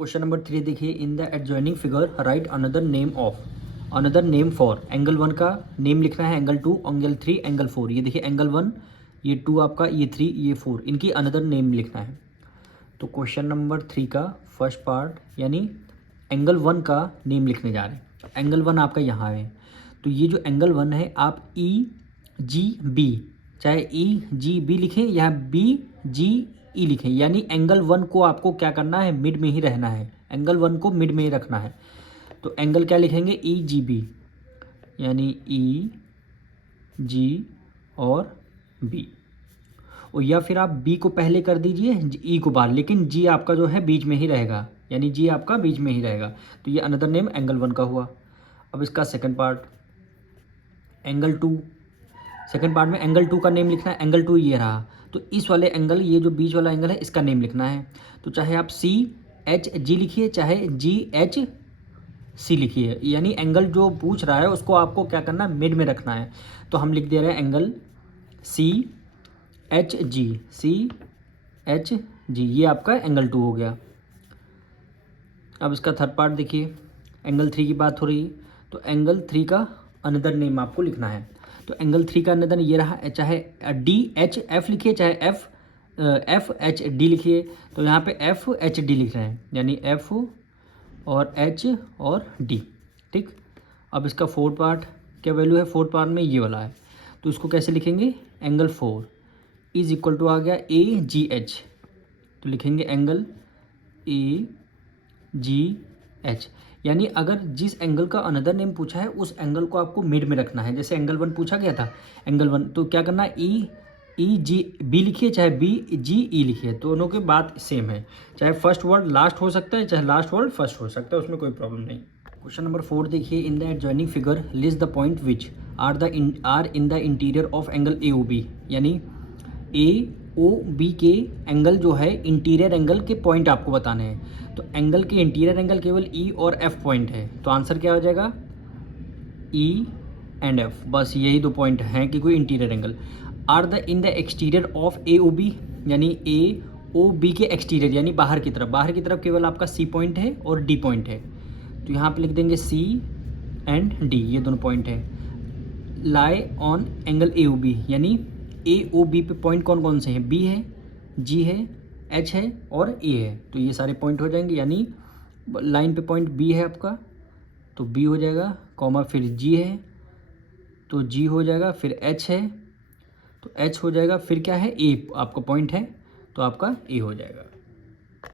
Question number 3 देखिए, in the adjoining figure right another name for angle 1 का name लिखना है, एंगल 2, एंगल 3, एंगल 4। ये देखिए एंगल 1, ये 2 आपका, ये 3, ये 4, इनकी अनदर नेम लिखना है। तो क्वेश्चन नंबर 3 का फर्स्ट पार्ट यानी एंगल 1 का नेम लिखने जा रहे हैं। एंगल 1 आपका यहाँ है, तो ये जो एंगल 1 है आप ई जी बी, चाहे ई जी बी लिखें या बी जी ई लिखें, यानी एंगल 1 को आपको क्या करना है, मिड में ही रहना है। एंगल 1 को मिड में ही रखना है। तो एंगल क्या लिखेंगे, ई जी बी, यानी ई जी और बी, और या फिर आप बी को पहले कर दीजिए, ई को बाद, लेकिन जी आपका जो है बीच में ही रहेगा, यानी जी आपका बीच में ही रहेगा। तो ये अनदर नेम एंगल 1 का हुआ। अब इसका second part angle 2, second part में एंगल 2 का नेम लिखना है। एंगल 2 ये रहा, तो इस वाले एंगल, ये जो बीच वाला एंगल है, इसका नेम लिखना है। तो चाहे आप सी एच जी लिखिए, चाहे जी एच सी लिखिए, यानी एंगल जो पूछ रहा है उसको आपको क्या करना है, मिड में रखना है। तो हम लिख दे रहे हैं angle C H G, C H G, ये आपका एंगल 2 हो गया। अब इसका थर्ड पार्ट देखिए, एंगल 3 की बात हो रही है, तो एंगल 3 का अनदर नेम आपको लिखना है। तो एंगल 3 का अनदर ये रहा, चाहे डी एच एफ लिखिए, चाहे एफ एच डी लिखिए। तो यहाँ पे एफ एच डी लिख रहे हैं, यानी एफ और एच और डी, ठीक। अब इसका फोर्थ पार्ट क्या वैल्यू है, फोर्थ पार्ट में ये वाला है, तो इसको कैसे लिखेंगे, एंगल 4 इज इक्वल टू आ गया ए जी एच, तो लिखेंगे एंगल ए जी एच, यानी अगर जिस एंगल का अनदर नेम पूछा है उस एंगल को आपको मिड में रखना है। जैसे एंगल 1 पूछा गया था, एंगल 1, तो क्या करना है, ई जी बी लिखिए, चाहे बी जी ई लिखिए, दोनों के बात सेम है। चाहे फर्स्ट वर्ड लास्ट हो सकता है, चाहे लास्ट वर्ड फर्स्ट हो सकता है, उसमें कोई प्रॉब्लम नहीं। क्वेश्चन नंबर 4 देखिए, in the adjoining figure list the point which are in the interior of angle A O B, यानी ए ओ बी के एंगल जो है, इंटीरियर एंगल के पॉइंट आपको बताने हैं। तो एंगल के इंटीरियर एंगल केवल ई और एफ पॉइंट है, तो आंसर क्या हो जाएगा, ई एंड एफ, बस यही दो पॉइंट हैं कि कोई interior angle. Are the in the exterior of A O B, यानी ए ओ बी के एक्सटीरियर यानी बाहर की तरफ केवल आपका सी पॉइंट है और डी पॉइंट है। तो यहाँ पे लिख देंगे सी एंड डी, ये दोनों पॉइंट है। Lie on angle A O B, यानी ए ओ बी पे पॉइंट कौन कौन से हैं, बी है, जी है, एच है और ए है, तो ये सारे पॉइंट हो जाएंगे। यानी लाइन पे पॉइंट बी है आपका, तो बी हो जाएगा, कॉमा फिर जी है तो जी हो जाएगा, फिर एच है तो एच हो जाएगा, फिर क्या है, ए आपका पॉइंट है तो आपका ए हो जाएगा।